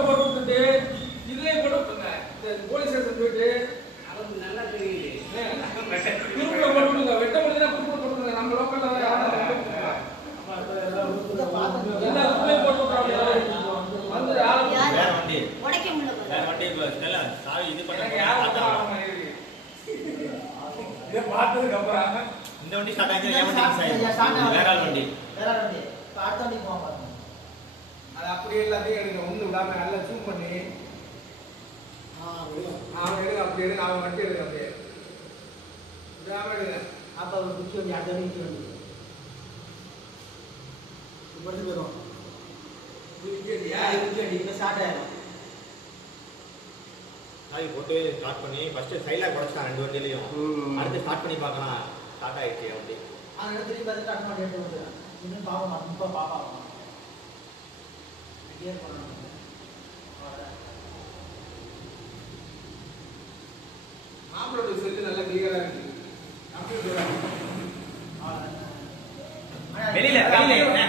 போட்டு விட்டுட்டு இதுலயே போட்டு விட்டுருங்க இந்த போலீஸ் ஸ்டேஷன் போயிட்டு இதை பார்த்ததுக்கு அப்புறம் இந்த வண்டி ஸ்டார்ட் ஆகி வண்டி வேற வண்டி. வேற வண்டி. இப்ப அடுத்த வண்டிக்கு போக பாருங்க. அது அப்படியே எல்லாத்தையும் எடுங்க. ஒண்ணு விடாம நல்லா ஜூம் பண்ணி. அவன் எடுங்க அப்படி எடுங்க. அவன் வண்டி எடுங்க அப்படியே. விடாம எடுங்க. அப்ப ஒரு குச்சி வண்டி அடுத்த வண்டி வண்டி. இப்ப எடுத்து போயிடும் வண்டி போட்டு ஸ்டார்ட் பண்ணி ஃபர்ஸ்ட் சைலாக குறைச்சிட்டான் ரெண்டு வண்டியிலையும். நம்ம ஸ்டார்ட் பண்ணி பார்க்கலாம் ஸ்டார்ட் ஆகிடுச்சு அப்படி. அதனால திரும்பி பார்த்துட்டு அடுத்த மாட்டி எடுத்து இன்னும் பாவம் ரொம்ப பாப்பா கிளியர் பண்ணணும் ஆம்பளோட செல்லு நல்லா கிளியராக இருக்கு. வெளியில வெளியில.